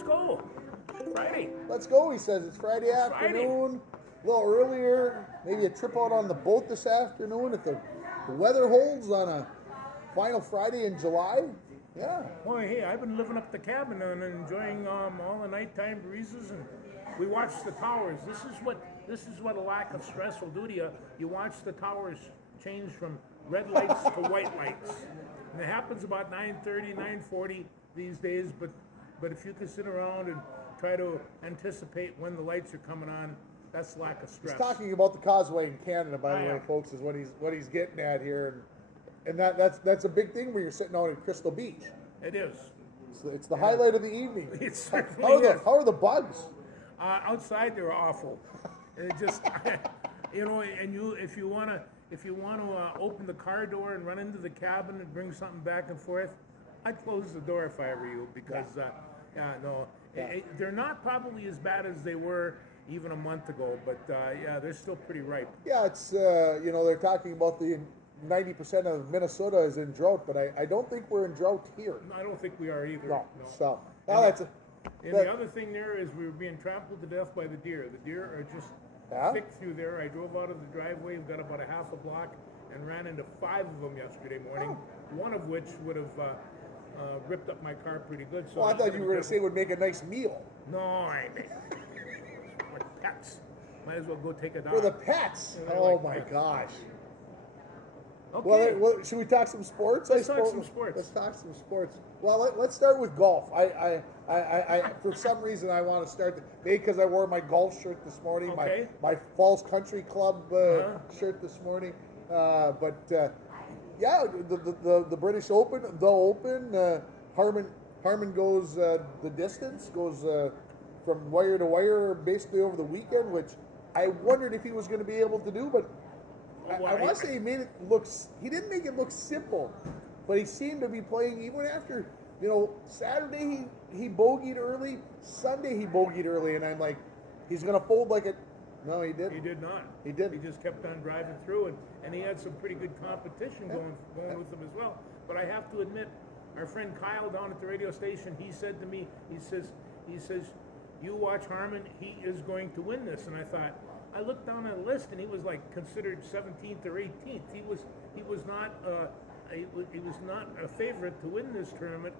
let's go. Friday. Let's go, he says. It's Friday afternoon. A little earlier. Maybe a trip out on the boat this afternoon if the weather holds on a final Friday in July. Yeah. Boy, hey, I've been living up the cabin and enjoying all the nighttime breezes, and we watch the towers. This is what a lack of stress will do to you. You watch the towers change from red lights to white lights, and it happens about 9:30, 9:40 these days. But if you can sit around and try to anticipate when the lights are coming on, that's lack of stress. He's talking about the causeway in Canada, by the way, folks, is what he's getting at here, and that's a big thing when you're sitting out at Crystal Beach. It is. It's the highlight of the evening. It certainly is. How are the bugs? Outside they're awful. It just, and if you want to open the car door and run into the cabin and bring something back and forth, I'd close the door if I were you, because they're not probably as bad as they were even a month ago, but they're still pretty ripe. Yeah, it's they're talking about the 90% of Minnesota is in drought, but I don't think we're in drought here. I don't think we are either. No. So the other thing there is we were being trampled to death by the deer. The deer are just thick through there. I drove out of the driveway, we've got about a half a block, and ran into 5 of them yesterday morning. One of which would have ripped up my car pretty good. So I thought you were going to say it would make a nice meal. No, for pets. Might as well go take a dog. For the pets? Oh my gosh. Okay. Well, should we talk some sports? Let's talk some sports. Let's talk some sports. Well, let's start with golf. I for some reason I want to start because I wore my golf shirt this morning, my Falls Country Club shirt this morning. The British Open, Harman goes the distance, goes from wire to wire basically over the weekend, which I wondered if he was going to be able to do, but I want to say he didn't make it look simple, but he seemed to be playing even after, Saturday he bogeyed early, Sunday he bogeyed early, and I'm like, he's going to fold like it. No, he didn't. He did not. He didn't. He just kept on driving through, and he had some pretty good competition going with him as well. But I have to admit, our friend Kyle down at the radio station, he said to me, he says, you watch Harman, he is going to win this. And I thought, I looked down on the list, and he was like considered 17th or 18th. He was not a favorite to win this tournament,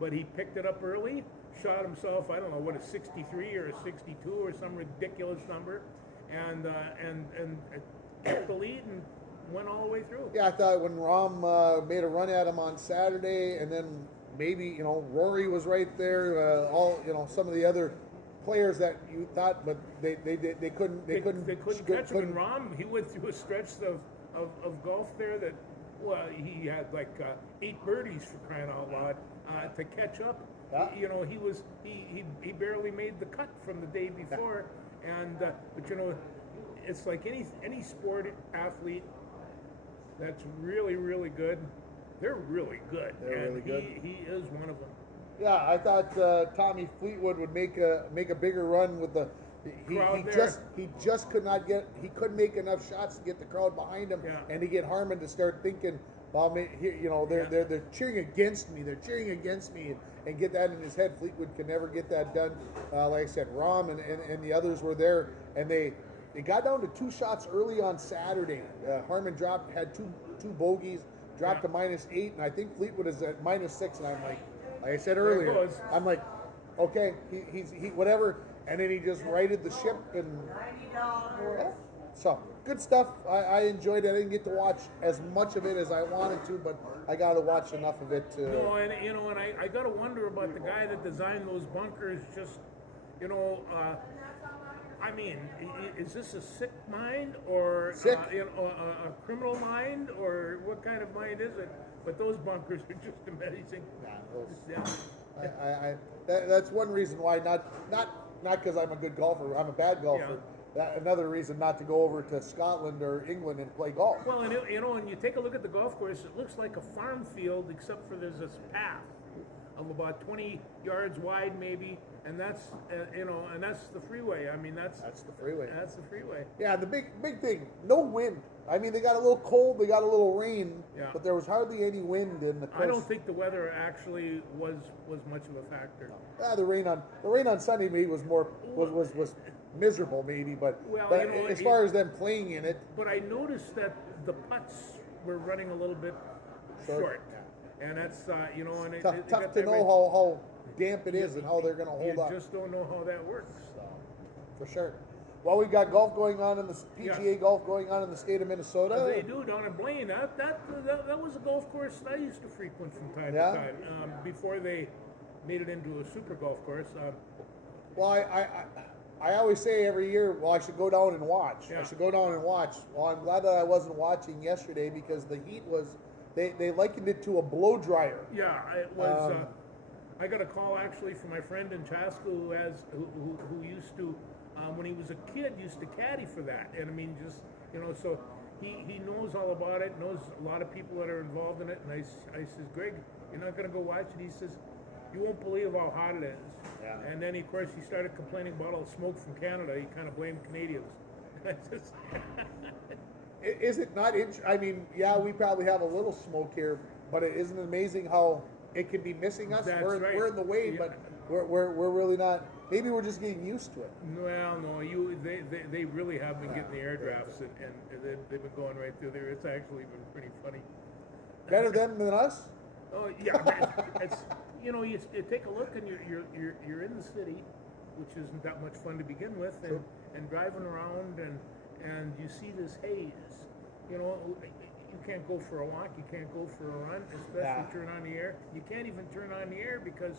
but he picked it up early, shot himself, I don't know what, a 63 or a 62 or some ridiculous number, and kept the lead and went all the way through. Yeah, I thought when Rahm made a run at him on Saturday, and then maybe Rory was right there. Some of the other players that you thought, but they couldn't catch him. And Rahm, he went through a stretch of golf there that he had like 8 birdies for crying out loud to catch up. Yeah. He barely made the cut from the day before, and but it's like any sport athlete that's really, really good. They're really good. He is one of them. Yeah, I thought Tommy Fleetwood would make a bigger run with the. He just couldn't make enough shots to get the crowd behind him, and to get Harman to start thinking, well, they're cheering against me. They're cheering against me, and get that in his head. Fleetwood can never get that done. Like I said, Rahm and the others were there, and they got down to 2 shots early on Saturday. Harman had two bogeys, dropped to -8, and I think Fleetwood is at -6, and I'm like I said earlier, I'm like, okay, he whatever, and then he just righted the ship, and so good stuff. I enjoyed it. I didn't get to watch as much of it as I wanted to, but I got to watch enough of it. And I got to wonder about the guy that designed those bunkers. Just, I mean, is this a sick mind or a criminal mind, or what kind of mind is it? But those bunkers are just amazing. That's one reason why not because I'm a good golfer. I'm a bad golfer. Yeah. Another reason not to go over to Scotland or England and play golf. Well, and when you take a look at the golf course, it looks like a farm field, except for there's this path of about 20 yards wide, maybe, and that's and that's the freeway. I mean, that's the freeway. That's the freeway. Yeah, the big thing, no wind. I mean, they got a little cold, they got a little rain, but there was hardly any wind in the coast. I don't think the weather actually was much of a factor. No. The rain on Sunday maybe was miserable maybe, but as far as them playing in it. But I noticed that the putts were running a little bit short, and that's and tough to know how damp it is and how they're going to hold up. You just don't know how that works. So, for sure. Well, we've got golf going on in the PGA golf going on in the state of Minnesota. They do down in Blaine. That was a golf course I used to frequent from time to time before they made it into a super golf course. Well, I always say every year, well, I should go down and watch. Yeah. I should go down and watch. Well, I'm glad that I wasn't watching yesterday because the heat was. They likened it to a blow dryer. Yeah, it was. I got a call actually from my friend in Chaska who used to. When he was a kid, used to caddy for that, and I mean, just so he knows all about it. Knows a lot of people that are involved in it. And I says, Greg, you're not gonna go watch it? He says, you won't believe how hot it is. Yeah. And then of course he started complaining about all the smoke from Canada. He kind of blamed Canadians. Is it not? I mean, yeah, we probably have a little smoke here, but isn't it amazing how it can be missing us? That's we're right. We're in the way, but we're really not. Maybe we're just getting used to it. Well, no, they really have been getting the air drafts, and they've been going right through there. It's actually been pretty funny. Better them than us? Oh yeah, it's you take a look and you're in the city, which isn't that much fun to begin with, and driving around and you see this haze. You can't go for a walk, you can't go for a run, especially turn on the air. You can't even turn on the air because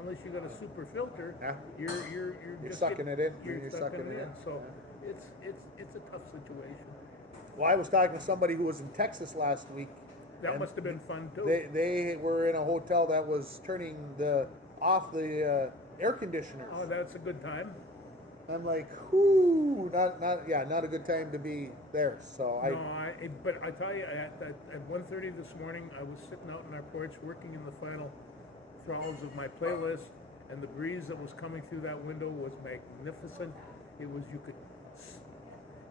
unless you got a super filter, you're just sucking it in. You're sucking it in. So it's a tough situation. Well, I was talking to somebody who was in Texas last week. That must have been fun too. They were in a hotel that was turning off the air conditioners. Oh, that's a good time. I'm like, whoo, not a good time to be there. So but I tell you, at 1:30 this morning, I was sitting out on our porch working in the final thralls of my playlist, and the breeze that was coming through that window was magnificent.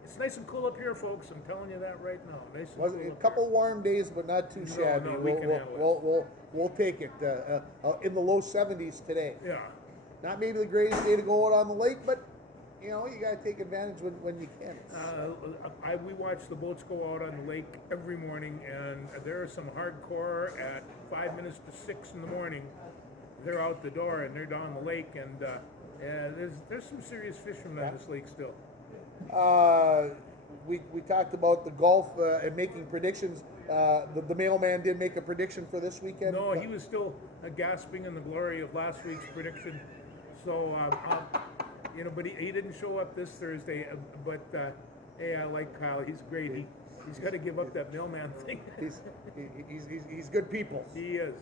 It's nice and cool up here, folks. I'm telling you that right now. Nice and cool. A couple warm days, but not too shabby. We'll take it. In the low 70s today. Yeah. Not maybe the greatest day to go out on the lake, but you got to take advantage when you can. We watch the boats go out on the lake every morning, and there are some hardcore at 5 minutes to 6 in the morning. They're out the door and they're down the lake, and there's some serious fishermen on this lake still. We talked about the golf and making predictions. The mailman did make a prediction for this weekend. No, he was still gasping in the glory of last week's prediction. So, but he didn't show up this Thursday. But hey, I like Kyle. He's great. He's got to give up that mailman thing. He's good people. He is.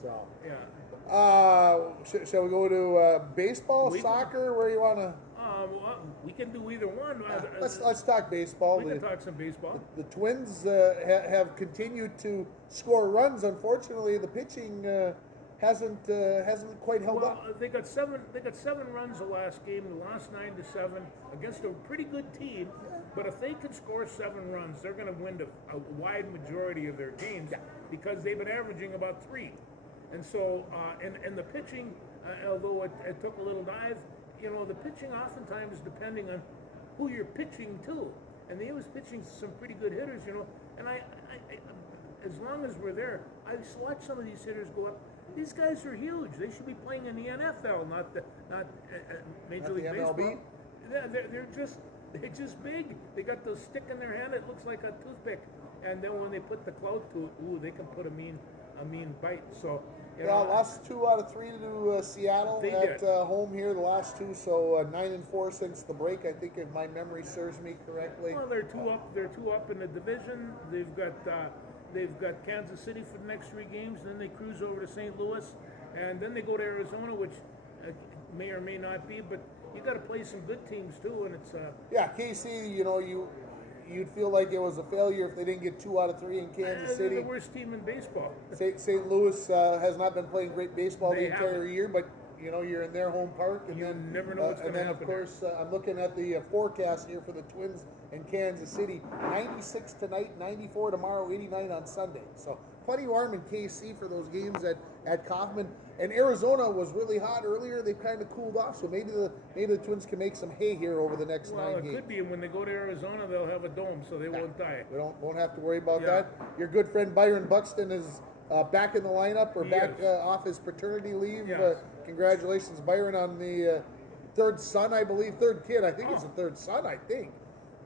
So yeah. Shall we go to baseball, soccer? Where you want to? Well, we can do either one. Let's talk baseball. We can talk some baseball. The Twins have continued to score runs. Unfortunately, the pitching hasn't quite held up. Well, they got seven runs the last game. They lost 9-7 against a pretty good team. But if they can score 7 runs, they're going to win a wide majority of their games because they've been averaging about 3. And so, and the pitching, although it took a little dive. The pitching oftentimes depending on who you're pitching to, and they was pitching some pretty good hitters, and I as long as we're there, I watch some of these hitters go up. These guys are huge. They should be playing in the NFL, not Major League Baseball. Yeah, they're just big. They got the stick in their hand. It looks like a toothpick, and then when they put the clout to it, they can put a mean bite. So. Lost 2 out of 3 to Seattle at home here, the last 2. So 9-4 since the break, I think, if my memory serves me correctly. Well, they're two up. They're 2 up in the division. They've got Kansas City for the next 3 games. Then they cruise over to St. Louis, and then they go to Arizona, which may or may not be. But you got to play some good teams too, and it's. KC. you'd feel like it was a failure if they didn't get 2 out of 3 in Kansas City. They're the worst team in baseball. St. Louis has not been playing great baseball They the entire haven't. year, but you're in their home park, and You then never know what's and gonna then of happen there. course I'm looking at the forecast here for the Twins in Kansas City. 96 tonight, 94 tomorrow, 89 on Sunday. So plenty warm in KC for those games at Kauffman. And Arizona was really hot earlier. They've kind of cooled off, so maybe the Twins can make some hay here over the next Well, 9 it games. could be, and when they go to Arizona, they'll have a dome, so they won't die. We won't have to worry about Yeah. that. Your good friend Byron Buxton is back in the lineup, or He back is. off his paternity leave. Yes. Congratulations, Byron, on the third son, I believe, third kid. I think it's the third son, I think.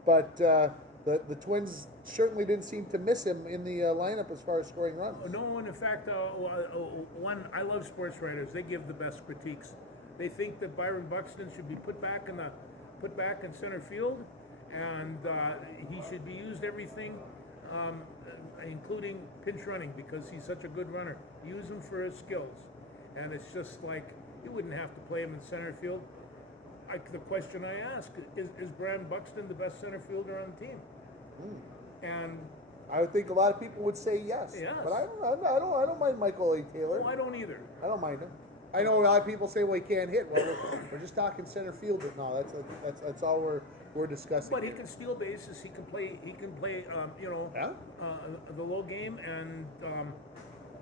But the Twins certainly didn't seem to miss him in the lineup as far as scoring runs. No one, in fact, I love sports writers. They give the best critiques. They think that Byron Buxton should be put back in center field, and he should be used everything, including pinch running, because he's such a good runner. Use him for his skills, and it's just like you wouldn't have to play him in center field. The question I ask is Byron Buxton the best center fielder on the team? And I would think a lot of people would say yes. Yes. But I don't mind Michael A. Taylor. well, I don't either. I don't mind him. I know a lot of people say, well, he can't hit. Well, we're just talking center field. But no, that's all we're discussing. But he can steal bases. He can play. Yeah? The low game, and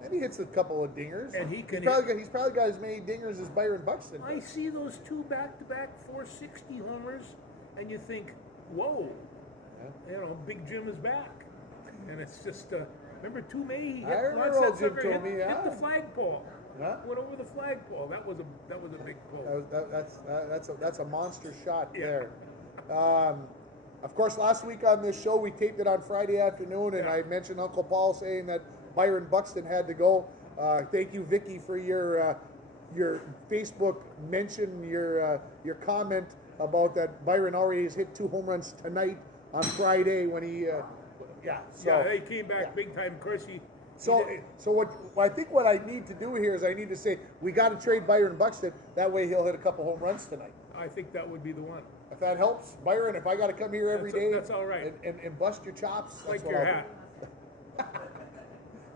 And he hits a couple of dingers. And he can he's probably got as many dingers as Byron Buxton I does. see those 2 back-to-back 460 homers, and you think, whoa, Big Jim is back, and it's just remember Toomey? He I hit remember that old Jim sucker, hit Thome, yeah. the flagpole. Yeah. Went over the flagpole. That was a big pull. That's a monster shot Yeah. there. Of course, last week on this show, we taped it on Friday afternoon, and Yeah. I mentioned Uncle Paul saying that Byron Buxton had to go. Thank you, Vicky, for your Facebook mention, your comment about that Byron already has hit 2 home runs tonight on Friday when he, So They came back big time. Of course, So what I think what I need to do here is I need to say we got to trade Byron Buxton. That way he'll hit a couple home runs tonight. I think that would be the one. If that helps, Byron, if I got to come here every day, That's all right. and bust your chops, that's Like what your I'll hat. do.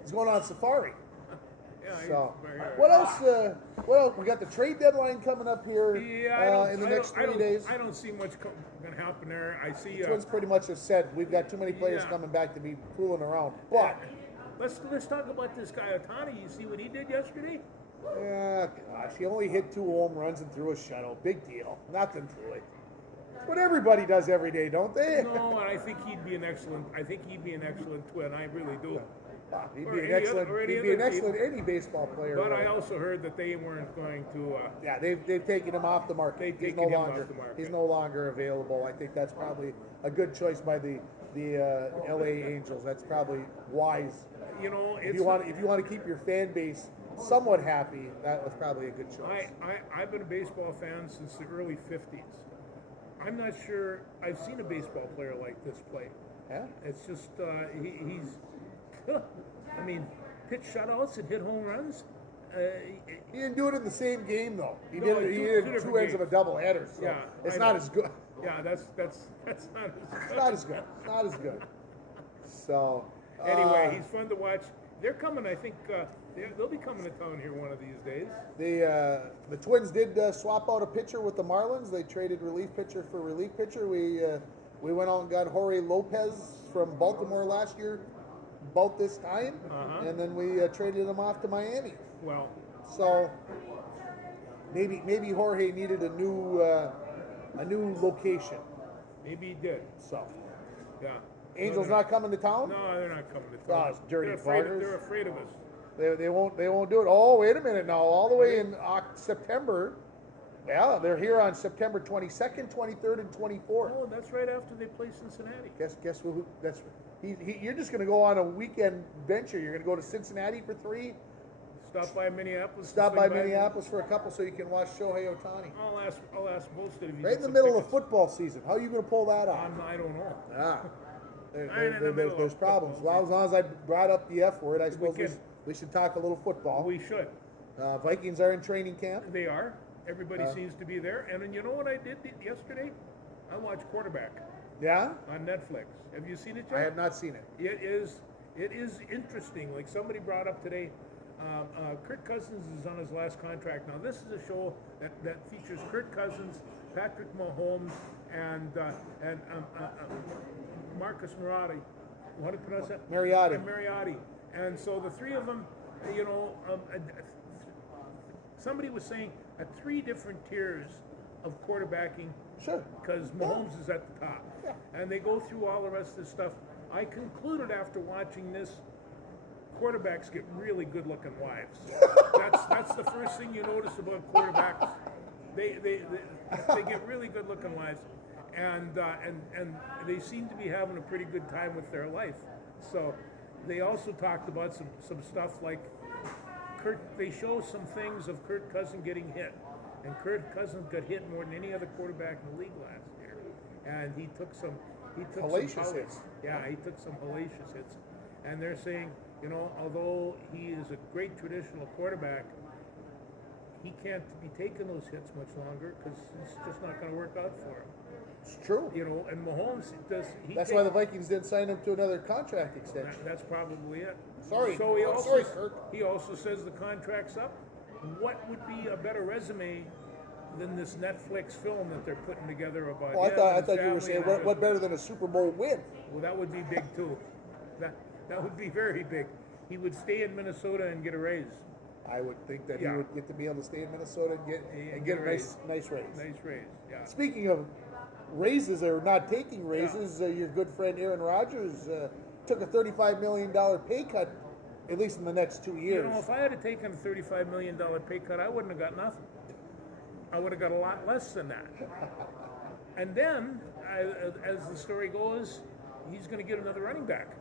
He's going on safari. Yeah, So he's very hard. what else? What else? We got the trade deadline coming up here in the next 3 days. I don't see much going to happen there. I see. Twins pretty much have said we've got too many players Yeah. coming back to be fooling around. But Let's talk about this guy Otani. You see what he did yesterday? gosh, he only hit 2 home runs and threw a shutout. Big deal. Nothing to it. It's what everybody does every day, don't they? No, and I think he'd be an excellent twin. I really do. He'd Or be an any excellent. other- or any He'd be an other excellent any baseball player. But would. I also heard that they weren't going to. Yeah, they've taken him off the market. They've He's taken no him longer off the market. he's no longer available. I think that's probably a good choice by the LA Angels. That's probably wise. If you want to keep your fan base somewhat happy, that was probably a good choice. I've been a baseball fan since the early '50s. I'm not sure I've seen a baseball player like this play. Yeah. It's just he's. I mean, pitch shutouts and hit home runs. He didn't do it in the same game though. He No, did it. He two did different two ends of a games. double header. So Yeah, it's I not know. as good. Yeah, that's not as It's not as good. It's not as good. So Anyway, he's fun to watch. They're coming. I think they'll be coming to town here one of these days. The Twins did swap out a pitcher with the Marlins. They traded relief pitcher for relief pitcher. We went out and got Jorge Lopez from Baltimore last year, about this time, and then we traded him off to Miami. Well, So maybe Jorge needed a new location. maybe he did. So Yeah. Angels No, not coming to town. No, they're not coming to Oh, town. it's dirty They're afraid of us. They won't do it. Oh, wait a minute now. All the way in September. Yeah, they're here on September 22nd, 23rd, and 24th. Oh, that's right after they play Cincinnati. Guess who? You're just going to go on a weekend venture. You're going to go to Cincinnati for 3. Stop by Minneapolis. Stop by swing Minneapolis for a couple, so you can watch Shohei Ohtani. I'll ask Bolstead if he Right in gets the some middle of tickets. football season. How are you going to pull that off? I don't know. Ah, Right in the middle there's of problems. football As long as I brought up the F word, I suppose can- we should talk a little football. We should. Vikings are in training camp. They are. Everybody seems to be there. And then you know what I did yesterday? I watched quarterback. Yeah? on Netflix. Have you seen it yet? I have not seen it. It is interesting. Like somebody brought up today, Kirk Cousins is on his last contract. Now this is a show that features Kirk Cousins, Patrick Mahomes, and Marcus Mariota. How do you pronounce that? Mariotti. Mariotti. And so the three of them, somebody was saying at 3 different tiers of quarterbacking. Sure. Because Mahomes is at the top. Yeah. And they go through all the rest of the stuff. I concluded after watching this, quarterbacks get really good-looking wives. That's the first thing you notice about quarterbacks. They get really good-looking wives, and they seem to be having a pretty good time with their life. So they also talked about some stuff like they show some things of Kirk Cousins getting hit, and Kirk Cousins got hit more than any other quarterback in the league last year, and he took some hellacious hits. Yeah, he took some hellacious hits, and they're saying, although he is a great traditional quarterback, he can't be taking those hits much longer because it's just not going to work out for him. It's true. And Mahomes does. That's why the Vikings didn't sign him to another contract extension. That's probably it. Sorry. So sorry, Kirk. He also says the contract's up. What would be a better resume than this Netflix film that they're putting together about? Oh, I thought you were saying what better than a Super Bowl win? Well, that would be big too. That would be very big. He would stay in Minnesota and get a raise. I would think that he would get to be able to stay in Minnesota and get a nice raise. Nice raise. Yeah. Speaking of raises or not taking raises, your good friend Aaron Rodgers took a $35 million pay cut, at least in the next 2 years. If I had taken a $35 million pay cut, I wouldn't have got nothing. I would have got a lot less than that. And then, as the story goes, he's going to get another running back.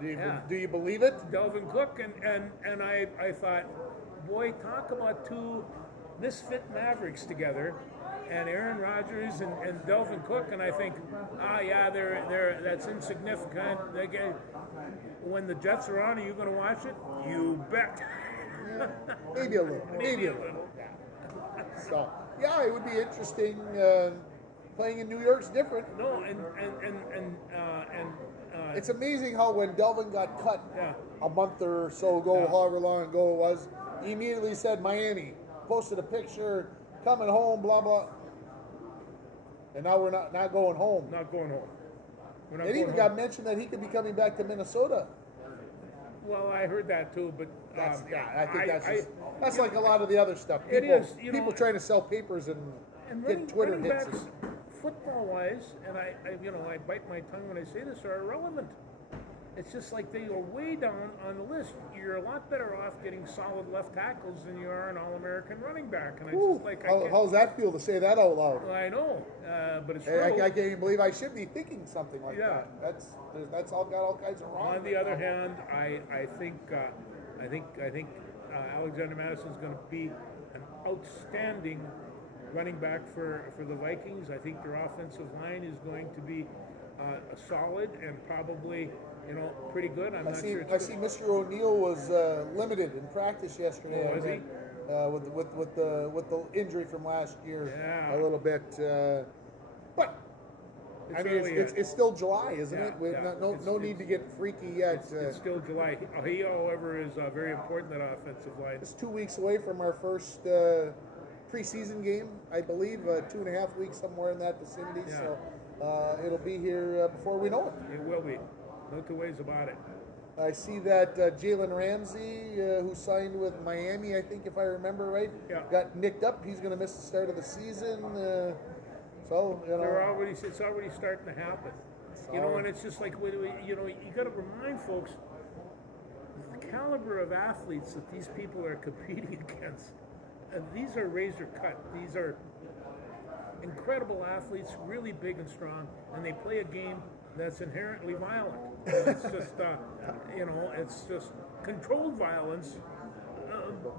Do you believe it? Dalvin Cook, and I thought, boy, talk about 2 misfit Mavericks together, and Aaron Rodgers and Dalvin Cook, and I think, that's insignificant. When the Jets are on, are you going to watch it? You bet. Maybe a little. Maybe a little. So, yeah, it would be interesting. Playing in New York's different. No, it's amazing how when Delvin got cut a month or so ago, however long ago it was, he immediately said Miami, posted a picture, coming home, blah blah. And now we're not going home. Not going home. It even got mentioned that he could be coming back to Minnesota. Well, I heard that too, but I think that's like a lot of the other stuff. People trying to sell papers and get Twitter hits. Football-wise, and I bite my tongue when I say this, are irrelevant. It's just like they are way down on the list. You're a lot better off getting solid left tackles than you are an All-American running back. And how's that feel to say that out loud? I know, but it's true. I can't even believe I should be thinking something like that. That's all got all kinds of wrong. On the other hand, I think Alexander Madison's going to be an outstanding running back for the Vikings. I think their offensive line is going to be solid and probably pretty good. I see Mr. O'Neill was limited in practice yesterday. Oh, was he? With the injury from last year, a little bit. But it's still July, isn't it? No need to get freaky yet. It's still July. He, however, is very important, that offensive line. It's 2 weeks away from our first preseason game, I believe, 2.5 weeks, somewhere in that vicinity. Yeah. So it'll be here before we know it. It will be. No 2 ways about it. I see that Jalen Ramsey, who signed with Miami, I think, if I remember right, got nicked up. He's going to miss the start of the season. It's already starting to happen. And it's just like, you got to remind folks the caliber of athletes that these people are competing against. And these are razor cut. These are incredible athletes, really big and strong, and they play a game that's inherently violent. And it's just, it's just controlled violence,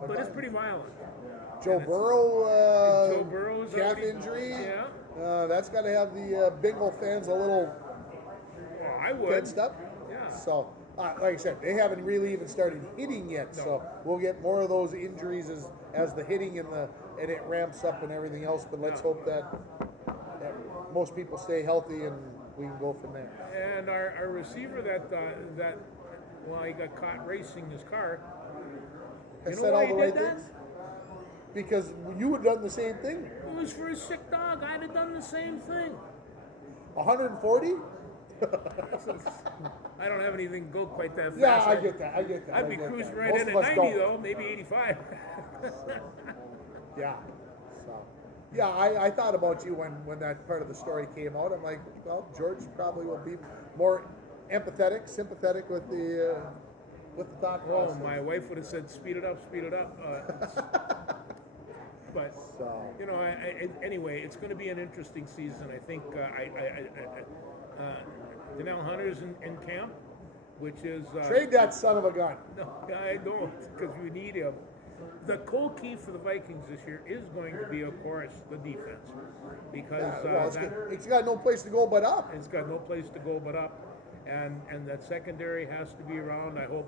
but it's pretty violent. Joe Burrow's calf injury. Yeah. That's got to have the Bengal fans a little tensed up. Yeah. So, like I said, they haven't really even started hitting yet. No. So we'll get more of those injuries as the hitting and it ramps up and everything else. But let's hope that most people stay healthy and we can go from there. And our receiver that he got caught racing his car. I You know said why all the he right did that? things because you would have done the same thing. It was for his sick dog. I'd have done the same thing. 140? I don't have anything go quite that fast. Yeah, I get that. I'd be cruising right Most in of at us 90 don't. though, maybe 85. Yeah. So, yeah, I thought about you when that part of the story came out. I'm like, well, George probably will be more empathetic, sympathetic with the thought Oh, process. my wife would have said, "Speed it up, speed it up." But you know, anyway, it's going to be an interesting season. I think Donnell Hunter's in camp, which is Trade that son of a gun. No, I don't, because we need him. The coal key for the Vikings this year is going to be, of course, the defense, because It's got no place to go but up. it's got no place to go but up, and that secondary has to be around. I hope,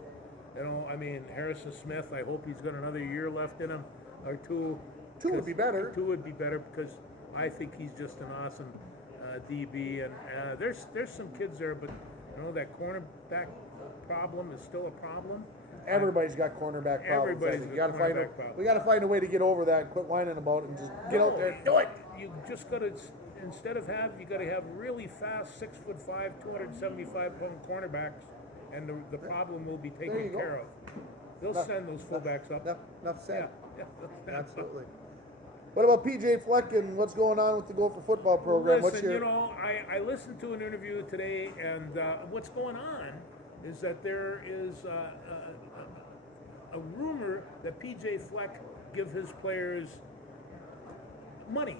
you know, I mean, Harrison Smith, I hope he's got another year left in him, or two. Two would be better. Two would be better, because I think he's just an awesome DB, and there's some kids there, but you know, that cornerback problem is still a problem. Everybody's got cornerback problems. Everybody's We got to find cornerback problem. we got to find a way to get over that. And quit whining about it and just get out there and do it. You just got to, instead of you got to have really fast 6'5", 275-pound cornerbacks, and the problem will be There you taken go. care of. They'll send those fullbacks up. Enough said. Yeah. Absolutely. What about PJ Fleck and what's going on with the Gopher football program? Listen, you know, I listened to an interview today, and what's going on is that there is a rumor that PJ Fleck give his players money.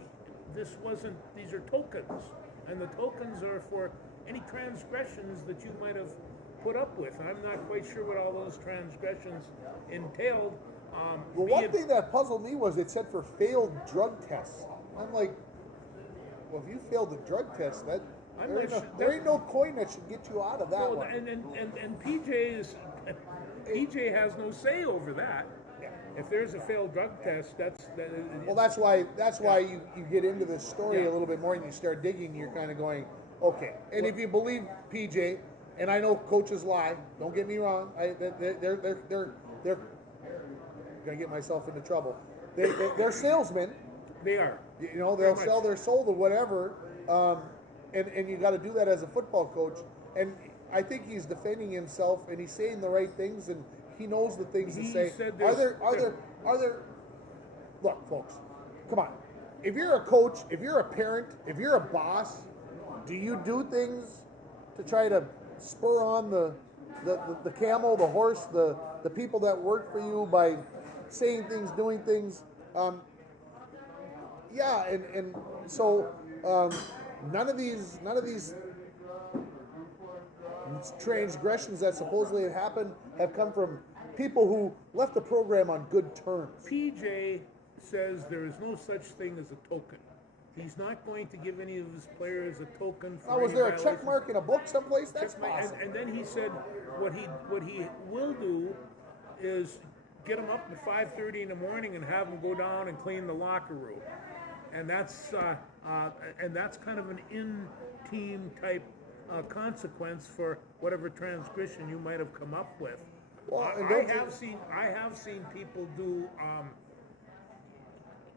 These are tokens, and the tokens are for any transgressions that you might have put up with. I'm not quite sure what all those transgressions entailed. Well, one thing that puzzled me was it said for failed drug tests. I'm like, well, if you failed the drug test, there ain't no coin that should get you out of that one. And PJ has no say over that. If there's a failed drug test, Well, that's why you get into this story a little bit more and you start digging. You're kind of going, okay. And if you believe PJ, and I know coaches lie. Don't get me wrong. They're gonna get myself into trouble. They're salesmen. They are. You know, they'll sell their soul to whatever, and you got to do that as a football coach. And I think he's defending himself, and he's saying the right things, and he knows the things to say. Are there? Look, folks, come on. If you're a coach, if you're a parent, if you're a boss, do you do things to try to spur on the camel, the horse, the people that work for you by saying things, doing things? Yeah, and so none of these transgressions that supposedly have happened have come from people who left the program on good terms. PJ says there is no such thing as a token. He's not going to give any of his players a token for Was any there a violation. check mark in a book someplace? That's possible. And then he said what he will do is get them up at 5:30 in the morning and have them go down and clean the locker room, and that's kind of an in-team type consequence for whatever transgression you might have come up with. Well, I have seen people do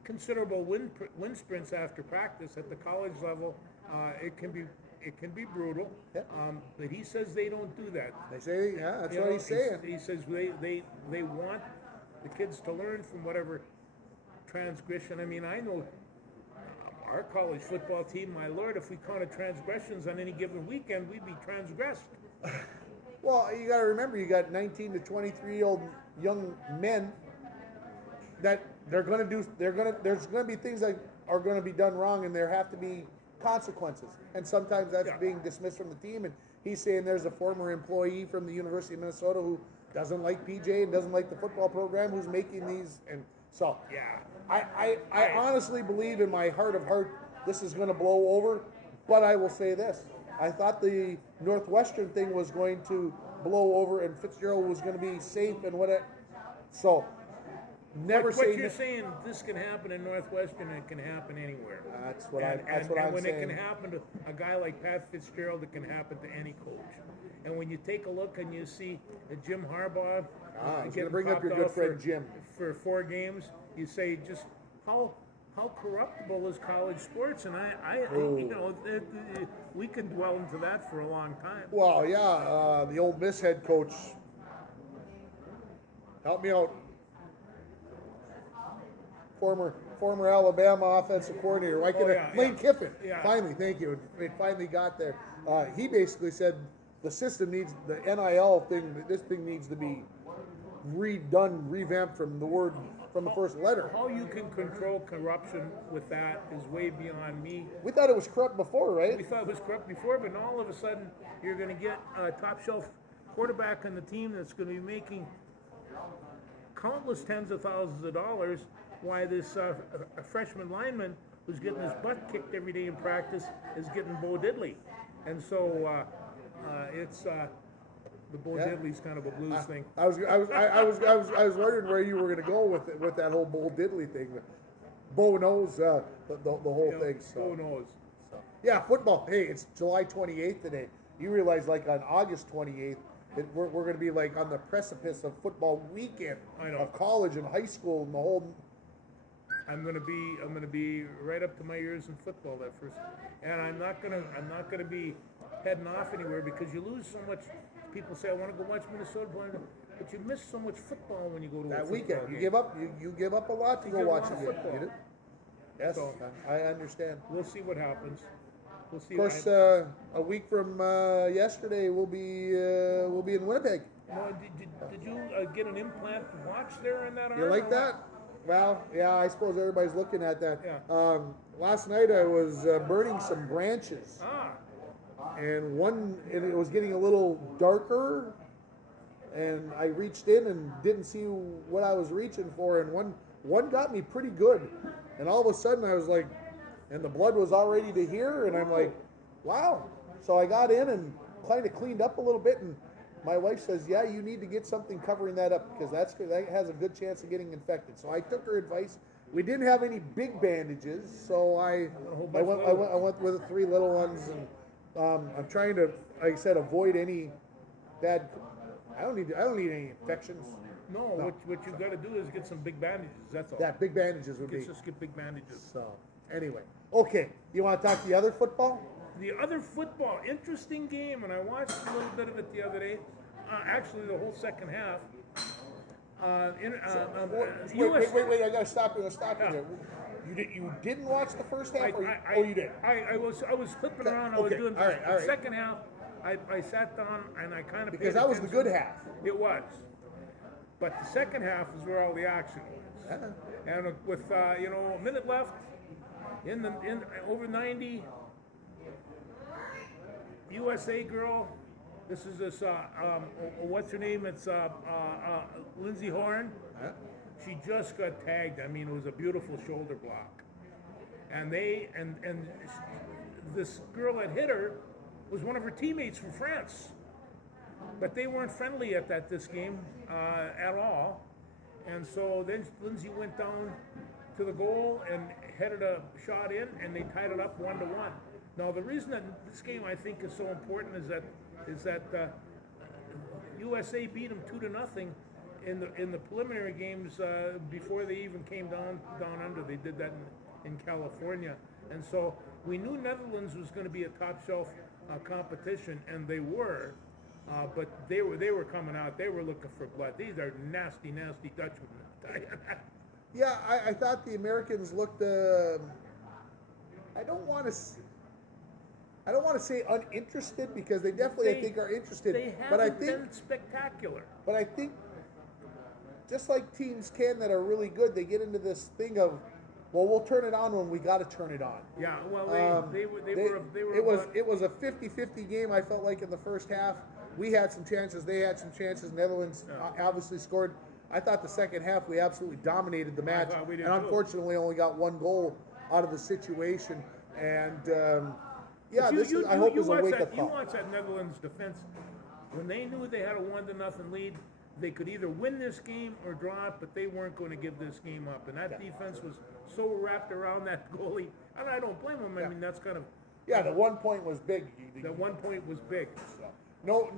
considerable wind sprints after practice at the college level. It can be brutal. Yep. But he says they don't do that. They say, yeah, that's what he's saying. He says they want the kids to learn from whatever transgression. I mean, I know our college football team, my Lord, if we counted transgressions on any given weekend, we'd be transgressed. Well, you got to remember, you got 19 to 23-year-old young men that there's going to be things that are going to be done wrong, and there have to be consequences. And sometimes that's being dismissed from the team. And he's saying there's a former employee from the University of Minnesota who doesn't like PJ and doesn't like the football program who's making these. And so, I honestly believe in my heart of heart this is going to blow over. But I will say this. I thought the Northwestern thing was going to blow over and Fitzgerald was going to be safe and what. So never say. What you're saying, this can happen in Northwestern, and it can happen anywhere. That's what I'm saying. When it can happen to a guy like Pat Fitzgerald, it can happen to any coach. And when you take a look and you see Jim Harbaugh, I was going to bring up your good friend Jim for 4 games, you say just how corruptible is college sports, and we can dwell into that for a long time. Well, yeah, the Ole Miss head coach. Help me out. Former Alabama offensive coordinator. Lane Kiffin. Yeah. Finally, thank you. It finally got there. He basically said the system needs, the NIL thing, this thing needs to be redone, revamped from the first letter. How you can control corruption with that is way beyond me. We thought it was corrupt before, right? We thought it was corrupt before, but all of a sudden you're going to get a top shelf quarterback on the team that's going to be making countless tens of thousands of dollars, while this a freshman lineman who's getting his butt kicked every day in practice is getting Bo Diddley. And so it's the Bo Diddley's kind of a blues thing. I was wondering where you were going to go with that whole Bo Diddley thing. Bo knows the whole thing. So. Bo knows. So. Yeah, football. Hey, it's July 28th today. You realize, like on August 28th, we're going to be like on the precipice of football weekend of college and high school and the whole. I'm gonna be right up to my ears in football that first, and I'm not gonna be heading off anywhere because you lose so much. People say I want to go watch Minnesota, but you miss so much football when you go to that a weekend. Game. You give up a lot to go watch a game. Yes, so, I understand. We'll see what happens. We'll see. Of course, a week from yesterday, we'll be in Winnipeg. No, did you get an implant watch there in that arm? You like that? Well, yeah, I suppose everybody's looking at that. Yeah. Last night I was burning some branches, and it was getting a little darker, and I reached in and didn't see what I was reaching for, and one got me pretty good, and all of a sudden I was like, and the blood was already to here, and I'm like, wow. So I got in and kind of cleaned up a little bit, and my wife says, yeah, you need to get something covering that up because that has a good chance of getting infected. So I took her advice. We didn't have any big bandages, so I went with the 3 little ones, and I'm trying to, like I said, avoid any bad. I don't need any infections. No. What you got to do is get some big bandages. That's all. Yeah, big bandages would be. Just get big bandages. So anyway, okay. You want to talk the other football? The other football, interesting game, and I watched a little bit of it the other day. Actually, the whole second half. Wait! I gotta stop you. You didn't watch the first half, you did? I was flipping around. I was doing the second half. I sat down and I kind of because that was the good half. It was, but the second half is where all the action was. And with a minute left in over 90. USA girl. This is what's her name? It's Lindsey Horn. She just got tagged. I mean, it was a beautiful shoulder block. And this girl that hit her was one of her teammates from France. But they weren't friendly at this game at all. And so then Lindsey went down to the goal and headed a shot in, and they tied it up 1-1. Now, the reason that this game I think is so important is that USA beat them 2-0 in the preliminary games before they even came down under. They did that in California, and so we knew Netherlands was going to be a top shelf competition, and they were, but they were coming out. They were looking for blood. These are nasty Dutchmen. I'll tell you that. Yeah, I thought the Americans looked. I don't want to say uninterested because they definitely, I think, are interested. They haven't been spectacular. But I think, just like teams can that are really good, they get into this thing of, well, we'll turn it on when we got to turn it on. Yeah, well, they were. It was a 50-50 game. I felt like in the first half, we had some chances, they had some chances. Netherlands obviously scored. I thought the second half we absolutely dominated the match, and unfortunately only got 1 goal out of the situation. And I hope it was a wake-up call. You watch that Netherlands defense when they knew they had a 1-0 lead. they could either win this game or draw it, but they weren't going to give this game up. And that defense was so wrapped around that goalie, and I don't blame them. I mean, that's kind of the 1 point was big. The 1 point was big. No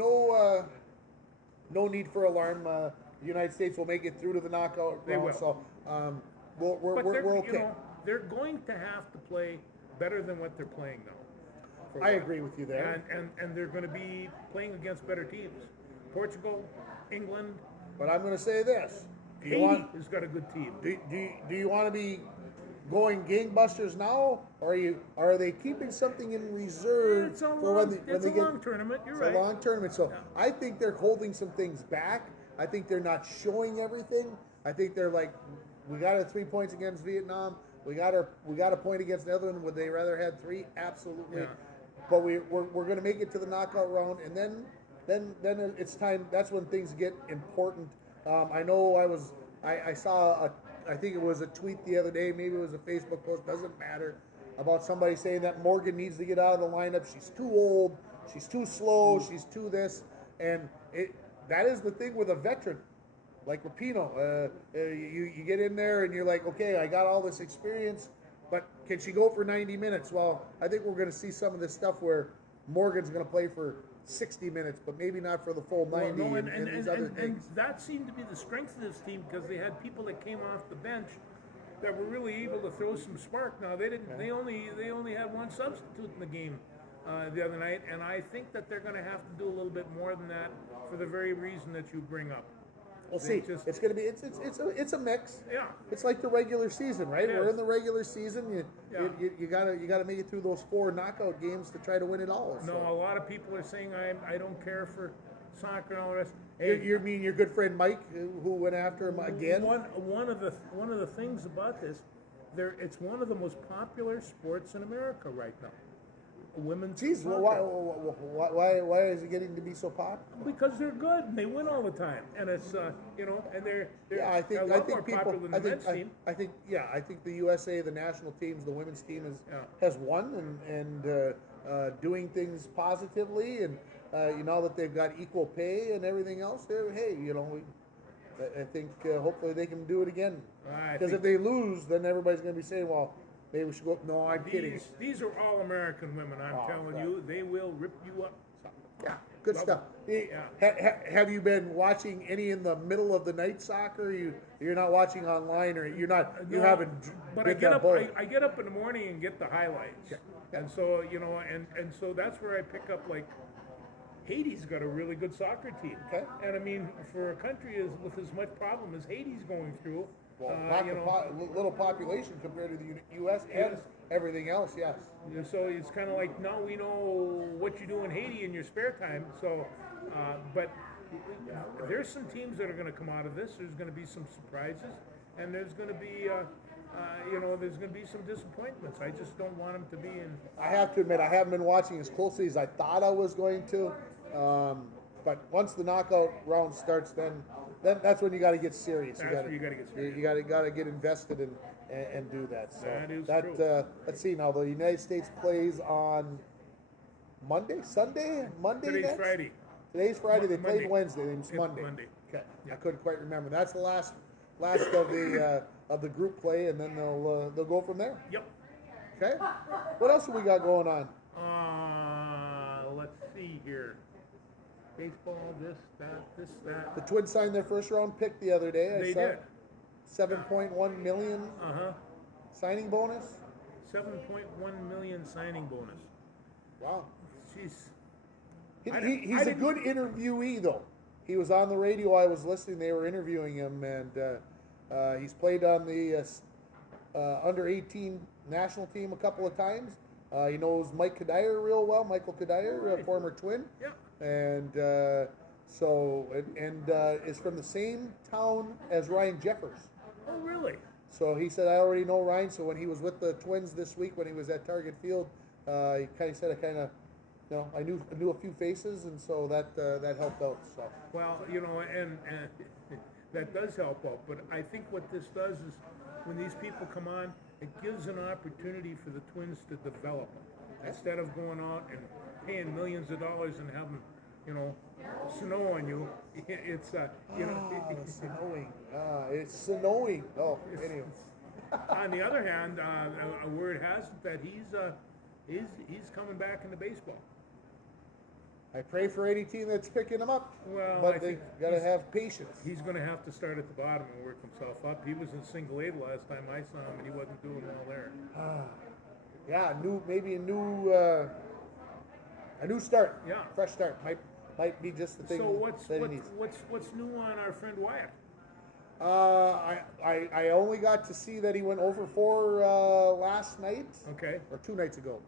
need for alarm. The United States will make it through to the knockout round. Will. So we're okay. You know, they're going to have to play better than what they're playing now. I agree with you there. And they're going to be playing against better teams. Portugal, England. But I'm going to say this. Haiti has got a good team. Do you want to be going gangbusters now, or are they keeping something in reserve when they get? It's a long tournament. You're right. It's a long tournament, so I think they're holding some things back. I think they're not showing everything. I think they're like, we got our 3 points against Vietnam. We got a point against Netherlands. Would they rather had 3? Absolutely. Yeah. But we're going to make it to the knockout round, and then it's time. That's when things get important. I know I saw I think it was a tweet the other day, maybe it was a Facebook post, doesn't matter, about somebody saying that Morgan needs to get out of the lineup. She's too old, she's too slow, she's too this, and that is the thing with a veteran like Rapinoe. You get in there and you're like, okay, I got all this experience, but can she go for 90 minutes? Well, I think we're going to see some of this stuff where Morgan's going to play for 60 minutes, but maybe not for the full 90. Well, no, and these other things. And that seemed to be the strength of this team, because they had people that came off the bench that were really able to throw some spark. Now they didn't. Yeah. They only had one substitute in the game the other night, and I think that they're going to have to do a little bit more than that for the very reason that you bring up. We'll see. It's going to be it's a mix. Yeah. It's like the regular season, right? We're in the regular season. You gotta make it through those 4 knockout games to try to win it all. So. No, a lot of people are saying I don't care for soccer and all the rest. Hey, you mean your good friend Mike, who went after him again? One of the things about this, it's one of the most popular sports in America right now. Women's. Jeez, why is it getting to be so popular? Because they're good and they win all the time, and it's and they're I think more popular than the men's team. I think the USA, the national teams, the women's team has won and doing things positively, and now that they've got equal pay and everything else, I think hopefully they can do it again. Because if they lose, then everybody's going to be saying, well, maybe we should go. No, I'm kidding. These are all American women. I'm telling you, they will rip you up. Yeah, good stuff. Have you been watching any in the middle of the night soccer? You're not watching online, or you're not. You haven't. But I get up in the morning and get the highlights, and so and so that's where I pick up, like, Haiti's got a really good soccer team, and I mean, for a country with as much problem as Haiti's going through. Well, little population compared to the U.S. and everything else, yes. So it's kind of like, now we know what you do in Haiti in your spare time. So, but there's some teams that are going to come out of this. There's going to be some surprises, and there's going to be, there's going to be some disappointments. I just don't want them to be in. I have to admit, I haven't been watching as closely as I thought I was going to. But once the knockout round starts, then that's when you got to get serious. You got to get serious. You got to get invested and do that. So that is true. Let's see now. The United States plays on Monday. Today's Friday. Today's Friday. They played Wednesday. It's Monday. Okay. Yeah. I couldn't quite remember. That's the last of the group play, and then they'll go from there. Yep. Okay. What else have we got going on? Let's see here. Baseball, this, that. The Twins signed their first round pick the other day. They did. $7.1 million signing bonus. $7.1 million signing bonus. Wow. Jeez. He's a good interviewee, though. He was on the radio. I was listening. They were interviewing him, and he's played on the under-18 national team a couple of times. He knows Mike Kadire real well. Michael Kadire, a former Twin. Yeah. And is from the same town as Ryan Jeffers. Oh, really? So he said, I already know Ryan. So when he was with the Twins this week, when he was at Target Field, he kind of said, I knew a few faces, and so that helped out. So. Well, and that does help out. But I think what this does is, when these people come on, it gives an opportunity for the Twins to develop, instead of going out and paying millions of dollars and having, snow on you. It's snowing. It's snowing. Oh, anyway. On the other hand, a word has it that he's coming back into baseball. I pray for any team that's picking him up. Well, but they got to have patience. He's going to have to start at the bottom and work himself up. He was in single A the last time I saw him, and he wasn't doing well there. Yeah, maybe a new start. Yeah, fresh start might be just the thing. So what's new on our friend Wyatt? I only got to see that he went over 4 last night. Okay. Or 2 nights ago.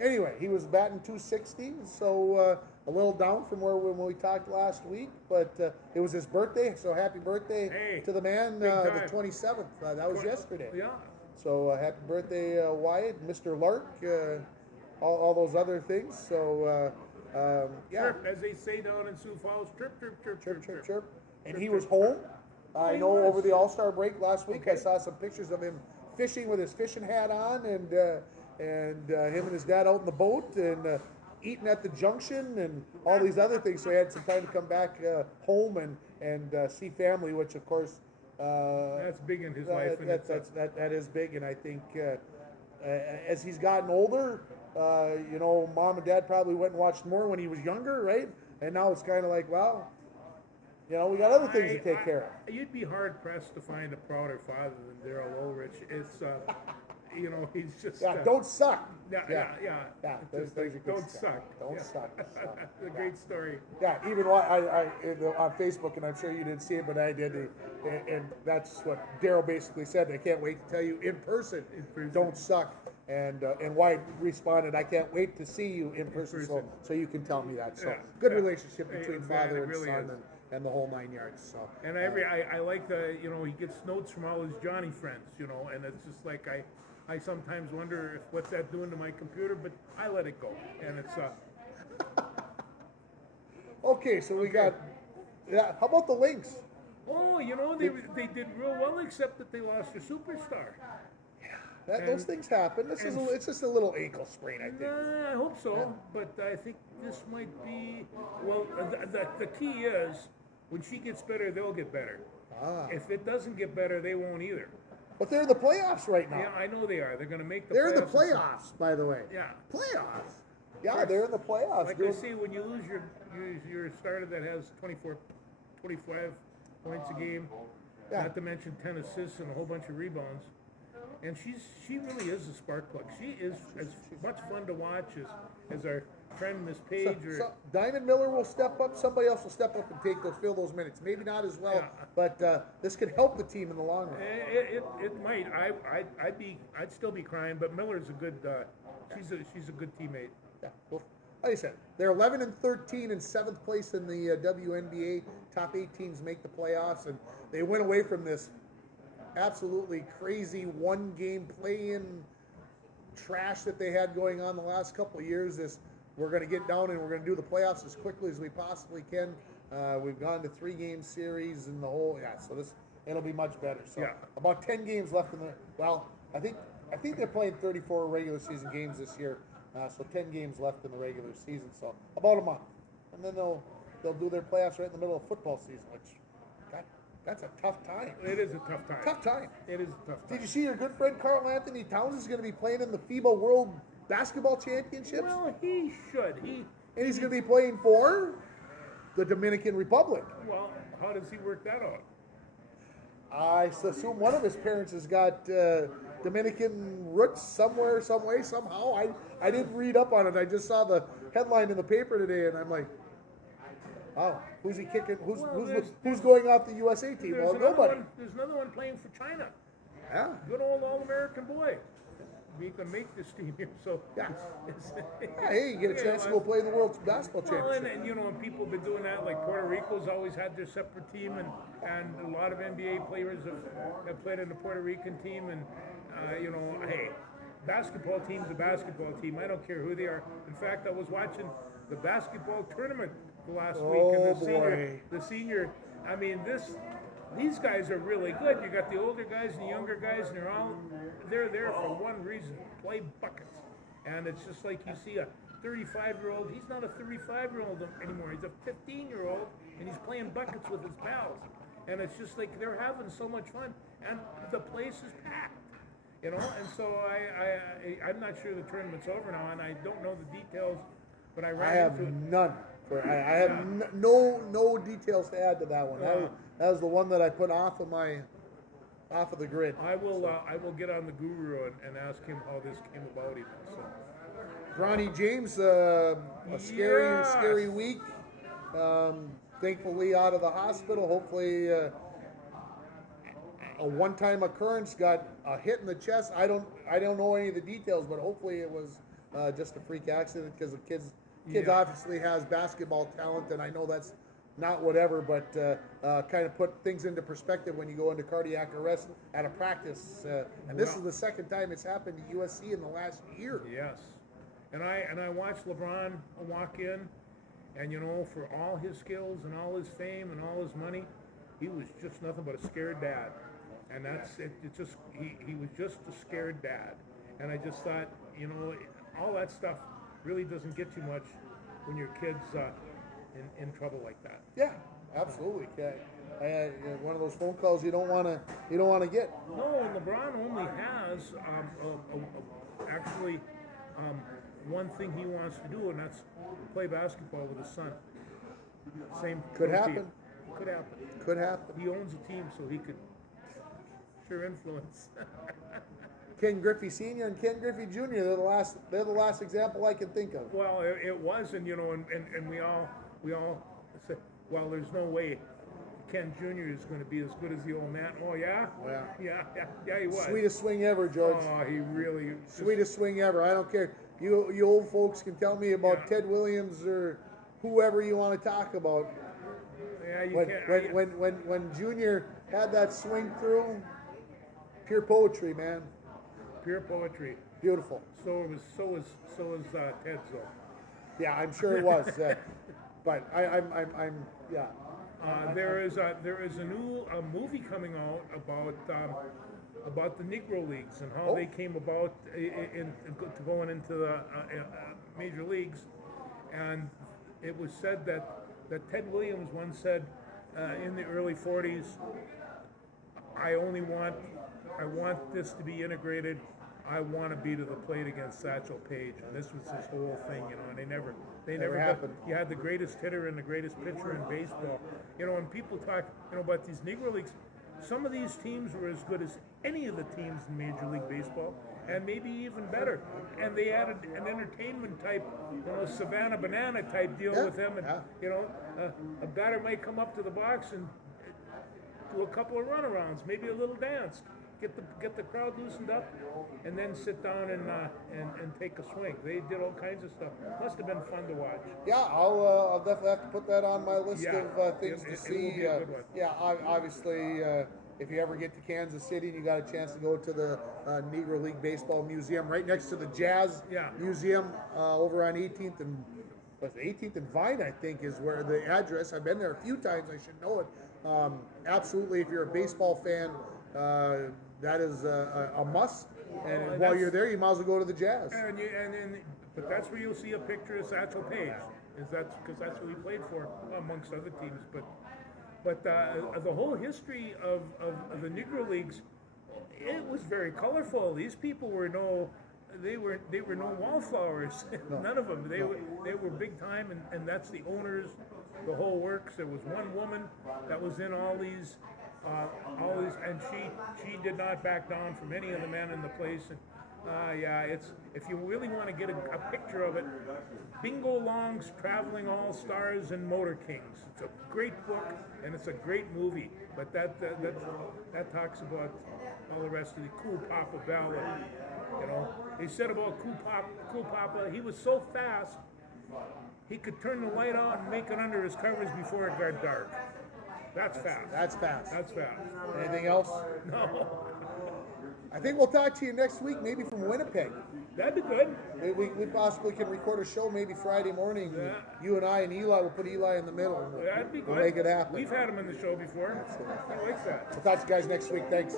Anyway, he was batting .260, so a little down from when we talked last week, but it was his birthday, so happy birthday to the man, the 27th. That was yesterday. Yeah. So happy birthday, Wyatt, Mr. Lark, all those other things. So, yeah. Chirp, as they say down in Sioux Falls, chirp, chirp, chirp, chirp, chirp. chirp. And he was home. I know over the All-Star break last week, I saw some pictures of him fishing with his fishing hat on, and him and his dad out in the boat and eating at the junction and all these other things. So he had some time to come back home and see family, which of course that's big in his life. And that is big, and I think as he's gotten older, mom and dad probably went and watched more when he was younger, right? And now it's kind of like, well, we got other things to take care of. You'd be hard pressed to find a prouder father than Darrell Ulrich. It's he's just don't suck. Don't suck. Don't suck. It's a great story. Yeah, even I on Facebook, and I'm sure you didn't see it, but I did, and that's what Darrell basically said. I can't wait to tell you in person. Don't suck. And White responded, I can't wait to see you in person. So you can tell me that. So good relationship between father and really son and the whole 9 yards. So and I like the he gets notes from all his Johnny friends, and it's just like I sometimes wonder if what's that doing to my computer, but I let it go, and it's okay. So we got how about the Lynx? Oh, they did real well, except that they lost their superstar. Those things happen. It's just a little ankle sprain, I think. I hope so, but I think this might be. Well, the key is when she gets better, they'll get better. If it doesn't get better, they won't either. But they're in the playoffs right now. Yeah, I know they are. They're going to make the. They're in the playoffs, by the way. Yeah, playoffs. Yeah, they're in the playoffs. Like I see, when you lose your starter that has 25 points a game, not to mention 10 assists and a whole bunch of rebounds. And she really is a spark plug. She is as much fun to watch as our friend Miss Page. So Diamond Miller will step up. Somebody else will step up and fill those minutes. Maybe not as well, but this could help the team in the long run. It might. I'd still be crying, but Miller's a good. She's a good teammate. Yeah. Well, like I said, they're 11-13 in 7th place in the WNBA. Top 8 teams make the playoffs, and they went away from this absolutely crazy one-game play-in trash that they had going on the last couple of years. We're going to get down and we're going to do the playoffs as quickly as we possibly can. We've gone to 3-game series and the whole so it'll be much better. So about 10 games left in I think they're playing 34 regular season games this year. So 10 games left in the regular season. So about a month, and then they'll do their playoffs right in the middle of football season, which. That's a tough time. It is a tough time. Tough time. It is a tough time. Did you see your good friend Carl Anthony Towns is going to be playing in the FIBA World Basketball Championships? Well, he should. And he's going to be playing for the Dominican Republic. Well, how does he work that out? I assume one of his parents has got Dominican roots somewhere, some way, somehow. I didn't read up on it. I just saw the headline in the paper today, and I'm like, oh, who's he kicking? Who's going off the USA team? Well, nobody. There's another one playing for China. Yeah. Good old All-American boy. We can make this team here, so hey, you get a chance to go play in the World Basketball Championship. And and people have been doing that. Like Puerto Rico's always had their separate team, and a lot of NBA players have played in the Puerto Rican team. And hey, basketball team's a basketball team. I don't care who they are. In fact, I was watching the basketball tournament last week, and the senior. I mean, these guys are really good. You got the older guys and the younger guys, and they're there for one reason: play buckets. And it's just like you see a 35-year-old. He's not a 35-year-old anymore. He's a 15-year-old, and he's playing buckets with his pals. And it's just like they're having so much fun, and the place is packed. You know, and so I'm not sure the tournament's over now, and I don't know the details, but I have none. I have no details to add to that one. That was the one that I put off of the grid. I will get on the guru and ask him how this came about even. So. Ronnie James, a scary week. Thankfully out of the hospital. Hopefully a one-time occurrence, got a hit in the chest. I don't know any of the details, but hopefully it was just a freak accident, because the kids obviously has basketball talent, and I know that's not whatever, but kind of put things into perspective when you go into cardiac arrest at a practice. And this is the second time it's happened to USC in the last year. Yes. And I watched LeBron walk in, and you know, for all his skills and all his fame and all his money, he was just nothing but a scared dad. And that's it. It just he was just a scared dad. And I just thought, you know, all that stuff really doesn't get you much when your kid's in trouble like that. Yeah, absolutely. One of those phone calls you don't want to get. No, and LeBron only has actually one thing he wants to do, and that's play basketball with his son. Same could happen. Could happen. Could happen. He owns a team, so he could sure influence. Ken Griffey Sr. and Ken Griffey Jr. They're the last example I can think of. Well, it was, and you know, and we all said, well, there's no way Ken Jr. is going to be as good as the old man. Oh yeah, yeah, he was. Sweetest swing ever, George. Oh, he really sweetest swing ever. I don't care. You old folks can tell me about Ted Williams or whoever you want to talk about. Yeah, when Junior had that swing through, pure poetry, man. Pure poetry. Beautiful. So was Ted's though. Yeah, I'm sure it was. But I'm yeah. There is a new movie coming out about the Negro Leagues and how they came about to going into the major leagues, and it was said that Ted Williams once said in the early 40s, I want this to be integrated. I want to be to the plate against Satchel Paige, and this was his whole thing, you know. And they never happened. You had the greatest hitter and the greatest pitcher in baseball, you know. And people talk, you know, about these Negro Leagues. Some of these teams were as good as any of the teams in Major League Baseball, and maybe even better. And they added an entertainment type, you know, Savannah Banana type deal with them, and you know, a batter might come up to the box and do a couple of runarounds, maybe a little dance. Get the crowd loosened up, and then sit down and take a swing. They did all kinds of stuff. Must have been fun to watch. Yeah, I'll definitely have to put that on my list of things to see. It will be a good one. Yeah, obviously, if you ever get to Kansas City and you got a chance to go to the Negro League Baseball Museum, right next to the Jazz Museum over on 18th and 18th and Vine, I think, is where the address. I've been there a few times. I should know it. Absolutely, if you're a baseball fan. That is a must, and while you're there, you might as well go to the Jazz. But that's where you'll see a picture of Satchel Paige. Because that's who he played for, amongst other teams. But the whole history of the Negro Leagues, it was very colorful. These people were no wallflowers. No. None of them. They were big time, and that's the owners, the whole works. There was one woman that was in all these, and she did not back down from any of the men in the place. And it's, if you really want to get a picture of it, Bingo Long's Traveling All Stars and Motor Kings. It's a great book and it's a great movie. But that talks about all the rest of the Cool Papa ballad. You know, he said about Cool Papa, he was so fast he could turn the light on and make it under his covers before it got dark. That's fast. That's fast. That's fast. Anything else? No. I think we'll talk to you next week, maybe from Winnipeg. That'd be good. We possibly can record a show maybe Friday morning. Yeah. You and I and Eli, we'll put Eli in the middle. That'd be good. We'll make it happen. We've had him in the show before. He likes that. We'll talk to you guys next week. Thanks.